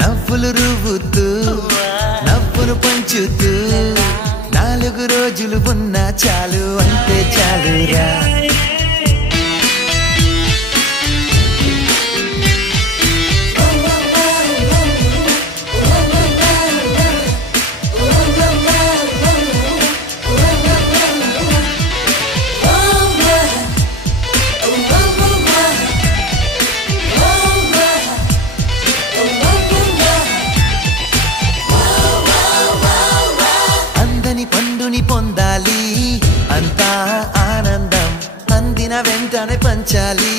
నవ్వులు రువ్వుతూ నవ్వును పంచుతూ 4 రోజులు ఉన్నా చాలు అంటే చాలురా. పండుని పొందాలి అంతా ఆనందం అందిన వెంటనే పంచాలి